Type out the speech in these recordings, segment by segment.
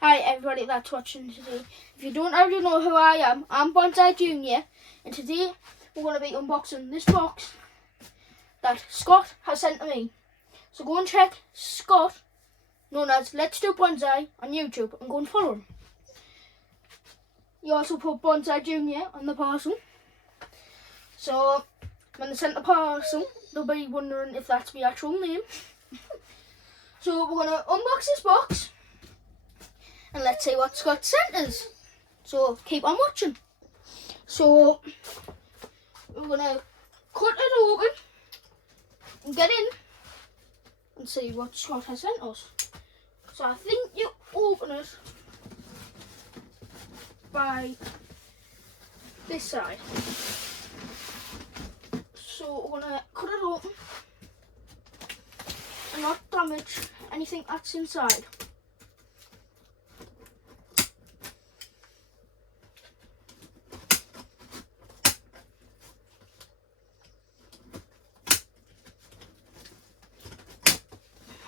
Hi everybody that's watching today. If you don't already know who I am, I'm Bonsai Jr. And today we're going to be unboxing this box that Scott has sent to me. So go and check Scott, known as Let's Do Bonsai, on YouTube and go and follow him. He also put Bonsai Jr. on the parcel. So when they sent the parcel, they'll be wondering if that's my actual name. So we're going to unbox this box and let's see what Scott sent us. So keep on watching. So we're going to cut it open and get in and see what Scott has sent us. So I think you open it by this side. So we're going to cut it open and not damage anything that's inside.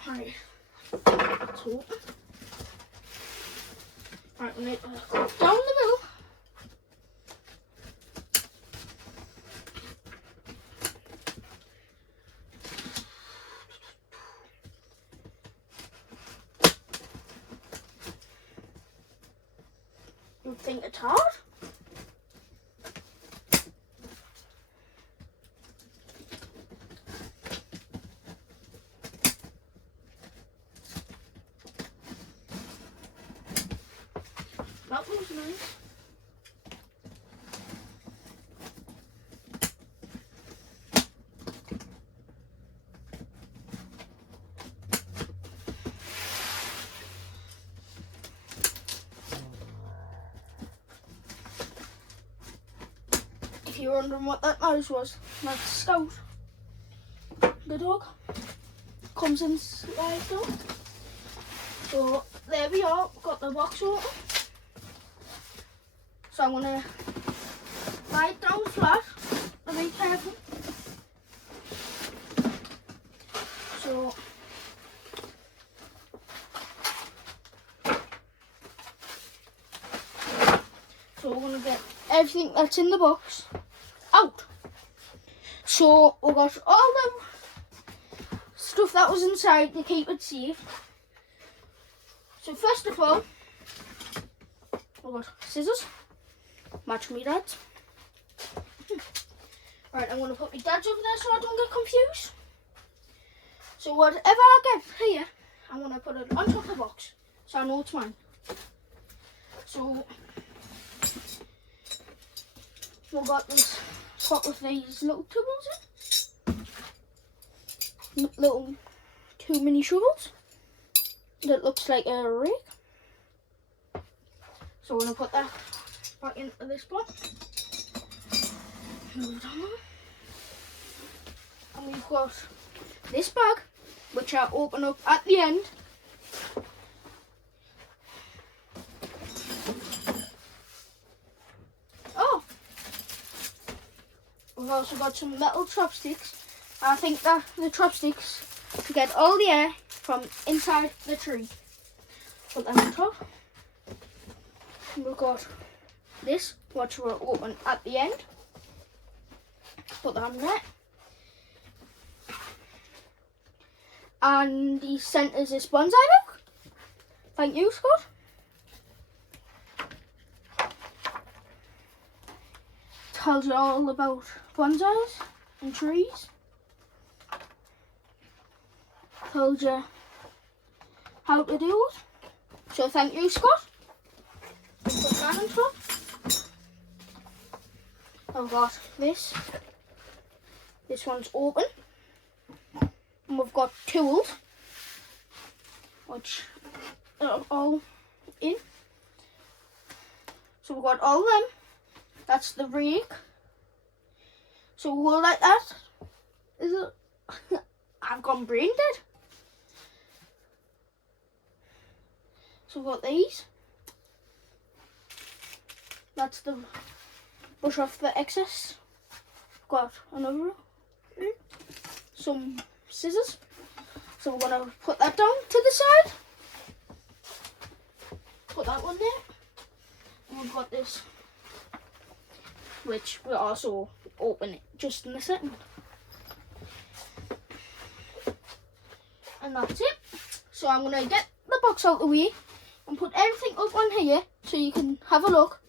Right, let's open. Right, we need to cut down the middle. You think it's hard? That was nice. If you're wondering what that noise was, that's Scout, the dog. Comes in like that. So there we are, got the box open. So I'm going to lie it down flat and be careful. So we're going to get everything that's in the box out. So we got all the stuff that was inside to keep it safe. So first of all, we got scissors. Match me dad's. Right, I'm going to put my dad's over there so I don't get confused. So whatever I get here, I'm going to put it on top of the box so I know it's mine. So we've got this pot with these little tools in. Little 2 mini shovels that looks like a rake. So we're going to put that back into this pot. And we've got this bag, which I open up at the end. Oh! We've also got some metal chopsticks. I think that the chopsticks to get all the air from inside the tree. Put that on top. And we've got this, which will open at the end. Put that on there. And he sent us this bonsai book. Thank you, Scott. Tells you all about bonsais and trees. Tells you how to do it. So thank you, Scott. Put that on top. I've got this. This one's open. And we've got tools, which are all in. So we've got all them. That's the rake. So we'll go like that. Is it? I've gone brain dead. So we've got these. That's the brush off the excess. Got another. Some scissors. So we're going to put that down to the side. that one there. And we've got this, which we'll also open it just in a second. And that's it. So I'm going to get the box out of the way and put everything up on here so you can have a look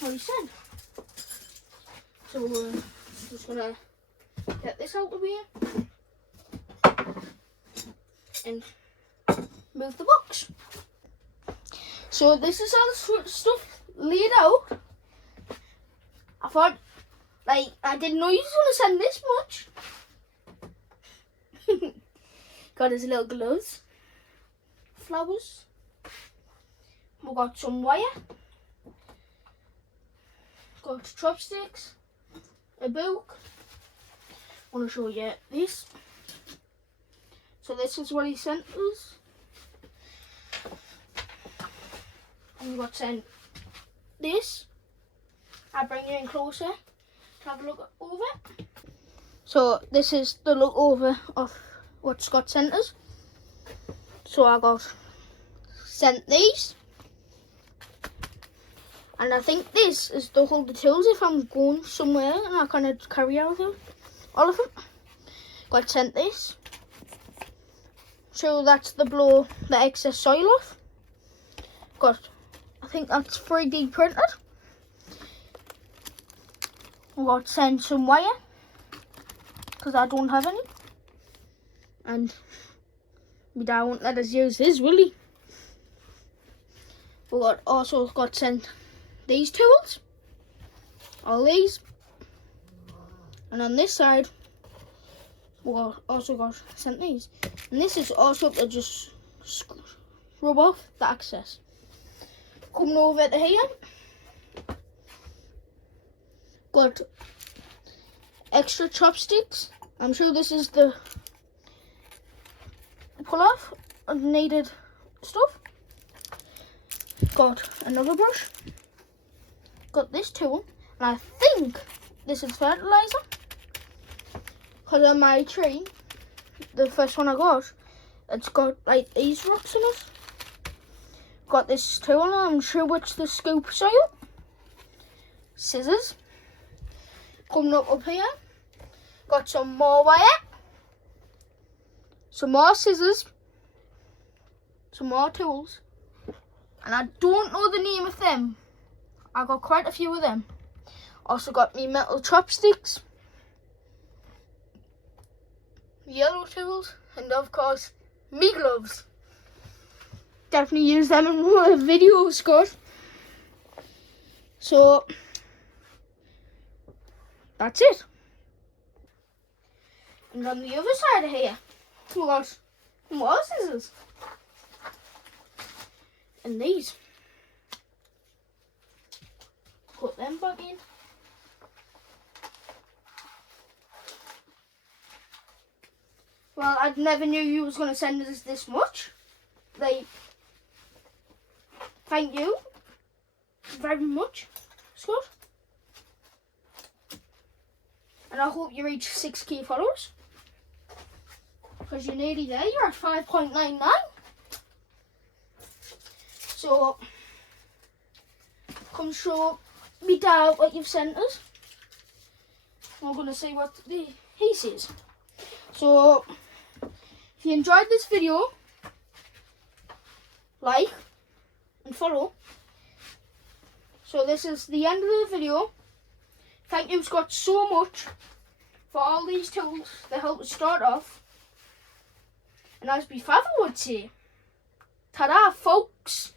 how you said. So we're just going to get this out of the way and move the box. So this is all the stuff laid out. I thought, like, I didn't know you was going to send this much. Got his little gloves, flowers. We got some wire. Got chopsticks, a book. I want to show you this. So this is what he sent us. And we got sent this. I'll bring you in closer to have a look over. So this is the look over of what Scott sent us. So I got sent these. And I think this is to hold the tools if I'm going somewhere and I can't carry out all of them. Got sent this. So that's to blow the excess soil off. Got, I think that's 3D printed. I got sent some wire because I don't have any. And my dad won't let us use his, will he? We also got sent these tools, all these, and on this side we also got sent these, and this is also to just rub off the excess. Coming over to here, got extra chopsticks. I'm sure this is the pull off of needed stuff. Got another brush. Got this tool, and I think this is fertilizer. Because on my tree, the first one I got, it's got like these rocks in it. Got this tool, and I'm sure which the scoop soil. Scissors. Coming up here, got some more wire. Some more scissors. Some more tools. And I don't know the name of them. I got quite a few of them. Also got me metal chopsticks, yellow tools, and of course me gloves. Definitely use them in one of the videos, Scott. So that's it. And on the other side of here, we got more scissors. And these. Put them back in. Well, I never knew you was going to send us this much. Like, thank you very much, Scott. And I hope you reach 6k followers. Because you're nearly there, you're at 5.99. So, come show me down what you've sent us. I'm going to see what he says. So, if you enjoyed this video, like and follow. So this is the end of the video. Thank you, Scott, so much for all these tools that help us start off. And as my father would say, ta-da, folks.